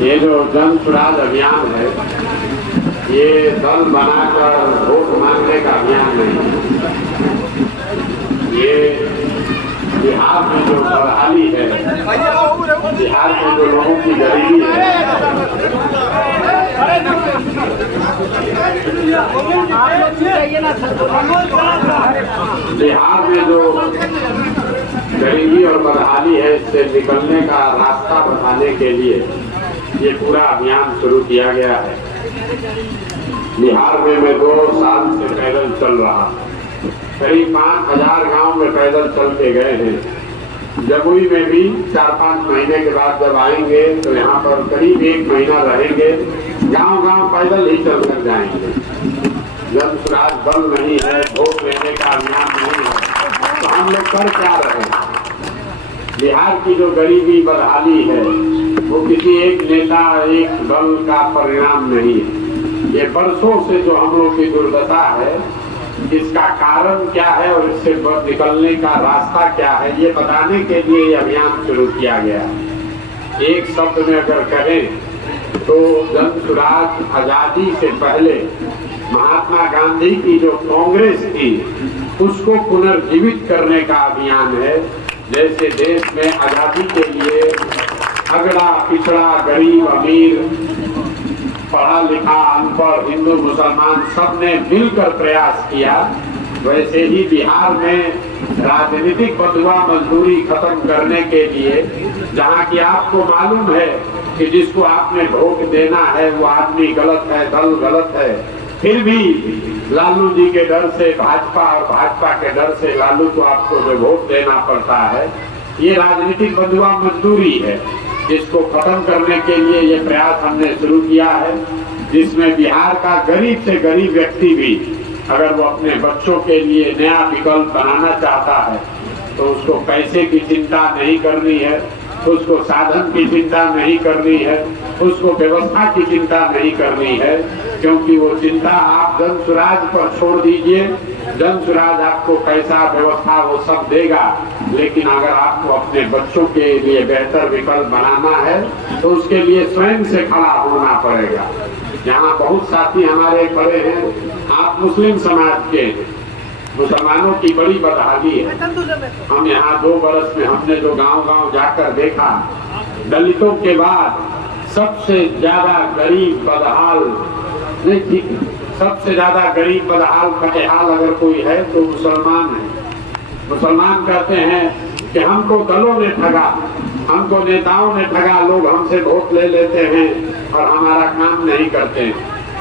ये जो जन स्वराज अभियान है, ये दल बनाकर वोट मांगने का अभियान नहीं है। ये बिहार में जो बदहाली है, बिहार में जो लोगों की गरीबी है, बिहार में जो गरीबी और बदहाली है, इससे निकलने का रास्ता बताने के लिए ये पूरा अभियान शुरू किया गया है। बिहार में मैं 2 साल से पैदल चल रहा, करीब 5000 गांव में पैदल चल के गए हैं। जमुई में भी 4-5 महीने के बाद जब आएंगे तो यहाँ पर करीब 1 महीना रहेंगे, गांव-गांव पैदल ही चल कर जाएंगे। जन स्वराज दल नहीं है, वोट लेने का अभियान नहीं है, तो हम लोग कर क्या रहे हैं? बिहार की जो गरीबी बदहाली है वो किसी एक नेता एक दल का परिणाम नहीं है। ये बरसों से जो हम लोग की दुर्दशा है, इसका कारण क्या है और इससे निकलने का रास्ता क्या है, ये बताने के लिए ये अभियान शुरू किया गया है। एक शब्द में अगर कहें तो जन स्वराज आजादी से पहले महात्मा गांधी की जो कांग्रेस थी उसको पुनर्जीवित करने का अभियान है। जैसे देश में आजादी के लिए अगड़ा पिछड़ा गरीब अमीर, पढ़ा लिखा अनपढ़, हिंदू मुसलमान सबने मिलकर प्रयास किया, वैसे ही बिहार में राजनीतिक बंधुआ मजदूरी खत्म करने के लिए, जहाँ की आपको मालूम है कि जिसको आपने वोट देना है वो आदमी गलत है, दल गलत है, फिर भी लालू जी के डर से भाजपा और भाजपा के डर से लालू को आपको जो वोट देना पड़ता है, ये राजनीतिक बंधुआ मजदूरी है। इसको खत्म करने के लिए ये प्रयास हमने शुरू किया है, जिसमें बिहार का गरीब से गरीब व्यक्ति भी अगर वो अपने बच्चों के लिए नया विकल्प बनाना चाहता है तो उसको पैसे की चिंता नहीं करनी है, उसको साधन की चिंता नहीं करनी है, उसको व्यवस्था की चिंता नहीं करनी है, क्योंकि वो चिंता आप जन स्वराज पर छोड़ दीजिए। जन स्वराज आपको पैसा व्यवस्था वो सब देगा, लेकिन अगर आपको अपने बच्चों के लिए बेहतर विकल्प बनाना है तो उसके लिए स्वयं से खड़ा होना पड़ेगा। यहाँ बहुत साथी हमारे खड़े हैं, आप मुस्लिम समाज के, मुसलमानों की बड़ी बदहाली है। हम यहाँ 2 बरस में हमने जो गांव-गांव जाकर देखा, दलितों के बाद सबसे ज्यादा गरीब बदहाल नहीं, ठीक, सबसे ज्यादा गरीब बदहाल फटेहाल अगर कोई है तो मुसलमान है। मुसलमान कहते हैं कि हमको दलों ने ठगा, हमको नेताओं ने ठगा, लोग हमसे वोट ले लेते हैं और हमारा काम नहीं करते हैं।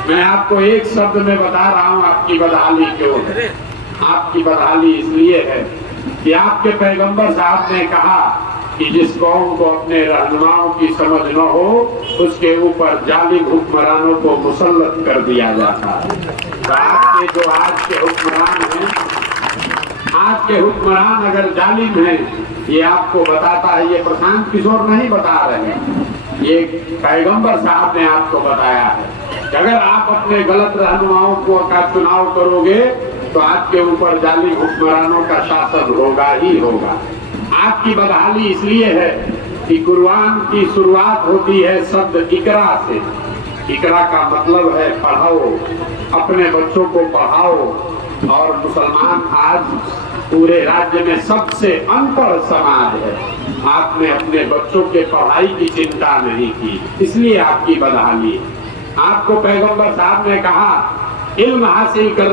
मैं आपको एक शब्द में बता रहा हूँ आपकी बदहाली क्यों है। आपकी बदहाली इसलिए है कि आपके पैगंबर साहब ने कहा कि जिस कौम को अपने रहनुमाओं की समझ न हो उसके ऊपर जालिम हुक्मरानों को मुसल्लत कर दिया जाता है। तो आपके जो आज के हुक्मरान हैं, आज के हुक्मरान अगर जालिम हैं, ये आपको बताता है, ये प्रशांत किशोर नहीं बता रहे हैं, ये पैगंबर साहब ने आपको बताया है कि अगर आप अपने गलत रहनुमाओं को का चुनाव करोगे तो आपके ऊपर जालिम हुक्मरानों का शासन होगा ही होगा। आपकी बदहाली इसलिए है कि कुरान की शुरुआत होती है शब्द इकरा से। इकरा का मतलब है पढ़ाओ, अपने बच्चों को पढ़ाओ, और मुसलमान आज पूरे राज्य में सबसे अनपढ़ समाज है। आपने अपने बच्चों के पढ़ाई की चिंता नहीं की, इसलिए आपकी बदहाली है। आपको पैगंबर साहब ने कहा इल्म हासिल कर